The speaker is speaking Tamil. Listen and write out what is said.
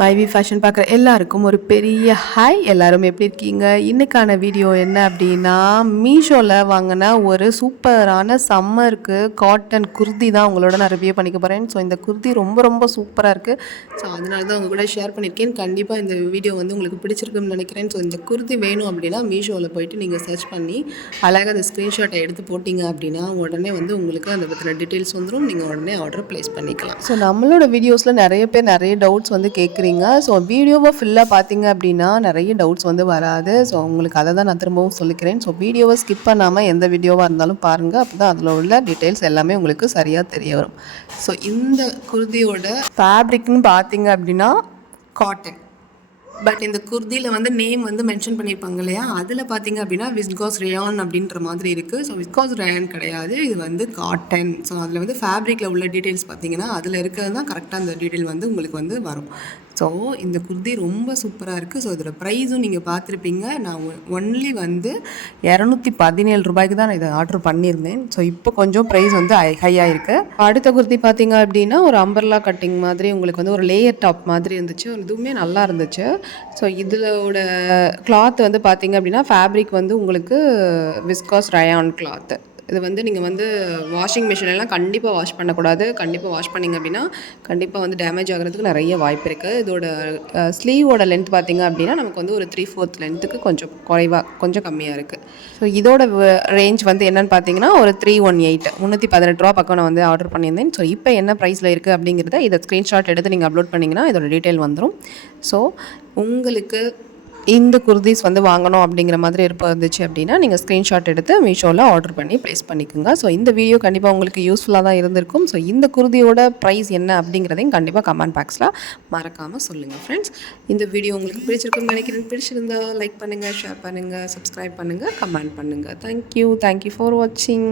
மைவி ஃபேஷன் பார்க்குற எல்லாருக்கும் ஒரு பெரிய ஹாய். எல்லாரும் எப்படி இருக்கீங்க? இன்றைக்கான வீடியோ என்ன அப்படின்னா, மீஷோவில் வாங்கின ஒரு சூப்பரான சம்மருக்கு காட்டன் குர்தி தான் உங்களோட நான் ரிவ்யூ பண்ணிக்க போகிறேன். ஸோ இந்த குர்தி ரொம்ப ரொம்ப சூப்பராக இருக்குது. ஸோ அதனால தான் உங்கள் கூட ஷேர் பண்ணியிருக்கேன். கண்டிப்பாக இந்த வீடியோ வந்து உங்களுக்கு பிடிச்சிருக்குன்னு நினைக்கிறேன். ஸோ இந்த குர்தி வேணும் அப்படின்னா மீஷோவில் போயிட்டு நீங்கள் சர்ச் பண்ணி அழகாக அந்த ஸ்க்ரீன்ஷாட்டை எடுத்து போட்டிங்க அப்படின்னா உடனே வந்து உங்களுக்கு அதை பற்றின டீட்டெயில்ஸ் வந்துடும். நீங்கள் உடனே ஆர்டர் ப்ளேஸ் பண்ணிக்கலாம். ஸோ நம்மளோட வீடியோஸில் நிறைய பேர் நிறைய டவுட்ஸ் வந்து கேட்குறீங்க. ஸோ வீடியோவை ஃபுல்லாக பார்த்தீங்க அப்படின்னா நிறைய டவுட்ஸ் வந்து வராது. ஸோ உங்களுக்கு அதை தான் நான் திரும்பவும் சொல்லிக்கிறேன். ஸோ வீடியோவை ஸ்கிப் பண்ணாமல் எந்த வீடியோவாக இருந்தாலும் பாருங்கள். அப்போ தான் அதில் உள்ள டீட்டெயில்ஸ் எல்லாமே உங்களுக்கு சரியாக தெரிய வரும். ஸோ இந்த குர்தியோட ஃபேப்ரிக்னு பார்த்தீங்க அப்படின்னா காட்டன். பட் இந்த குர்தியில் வந்து நேம் வந்து மென்ஷன் பண்ணியிருப்பாங்க இல்லையா, அதில் பார்த்தீங்க அப்படின்னா விஸ்காஸ் ரேயான் அப்படின்ற மாதிரி இருக்குது. ஸோ விஸ்காஸ் ரேயான் கிடையாது, இது வந்து காட்டன். ஸோ அதில் வந்து ஃபேப்ரிக்கில் உள்ள டீட்டெயில்ஸ் பார்த்தீங்கன்னா அதில் இருக்கிறது தான் கரெக்டாக அந்த டீட்டெயில் வந்து உங்களுக்கு வந்து வரும். ஸோ இந்த குர்தி ரொம்ப சூப்பராக இருக்குது. ஸோ இதோட ப்ரைஸும் நீங்கள் பார்த்துருப்பீங்க. நான் ஒன்லி வந்து 217 ரூபாய்க்கு தான் நான் இதை ஆர்டர் பண்ணியிருந்தேன். ஸோ இப்போ கொஞ்சம் ப்ரைஸ் வந்து ஹையாக இருக்குது. அடுத்த குர்தி பார்த்தீங்க அப்படின்னா ஒரு அம்பர்லா கட்டிங் மாதிரி உங்களுக்கு வந்து ஒரு லேயர் டாப் மாதிரி இருந்துச்சு. இதுவுமே நல்லா இருந்துச்சு. ஸோ இதோட கிளாத் வந்து பார்த்தீங்க அப்படின்னா ஃபேப்ரிக் வந்து உங்களுக்கு விஸ்காஸ் ரயான் கிளாத்து. இது வந்து நீங்கள் வந்து வாஷிங் மிஷினெல்லாம் கண்டிப்பாக வாஷ் பண்ணக்கூடாது. கண்டிப்பாக வாஷ் பண்ணிங்க அப்படின்னா கண்டிப்பாக வந்து டேமேஜ் ஆகிறதுக்கு நிறைய வாய்ப்பு இருக்குது. இதோட ஸ்லீவோட லென்த் பார்த்திங்க அப்படின்னா நமக்கு வந்து ஒரு 3/4 லென்த்துக்கு கொஞ்சம் குறைவாக கொஞ்சம் கம்மியாக இருக்குது. ஸோ இதோட ரேஞ்ச் வந்து என்னென்னு பார்த்தீங்கன்னா ஒரு 318 318 ரூபா பக்கம் நான் வந்து ஆர்டர் பண்ணியிருந்தேன். ஸோ இப்போ என்ன ப்ரைஸில் இருக்குது அப்படிங்கிறத இதை ஸ்க்ரீன்ஷாட் எடுத்து நீங்கள் அப்லோட் பண்ணிங்கன்னா இதோட டீட்டெயில் வந்துடும். ஸோ உங்களுக்கு இந்த குர்தீஸ் வந்து வாங்கணும் அப்படிங்கிற மாதிரி இருந்துச்சு அப்படின்னா நீங்கள் ஸ்க்ரீன்ஷாட் எடுத்து மீஷோவில் ஆர்டர் பண்ணி ப்ளேஸ் பண்ணிக்கோங்க. ஸோ இந்த வீடியோ கண்டிப்பாக உங்களுக்கு யூஸ்ஃபுல்லாக தான் இருந்திருக்கும். ஸோ இந்த குர்தியோட ப்ரைஸ் என்ன அப்படிங்கிறதையும் கண்டிப்பாக கமெண்ட் பாக்ஸில் மறக்காமல் சொல்லுங்கள் ஃப்ரெண்ட்ஸ். இந்த வீடியோ உங்களுக்கு பிடிச்சிருக்குன்னு நினைக்கிறேன். பிடிச்சிருந்தா லைக் பண்ணுங்கள், ஷேர் பண்ணுங்கள், சப்ஸ்கிரைப் பண்ணுங்கள், கமெண்ட் பண்ணுங்கள். தேங்க்யூ ஃபார் வாட்சிங்.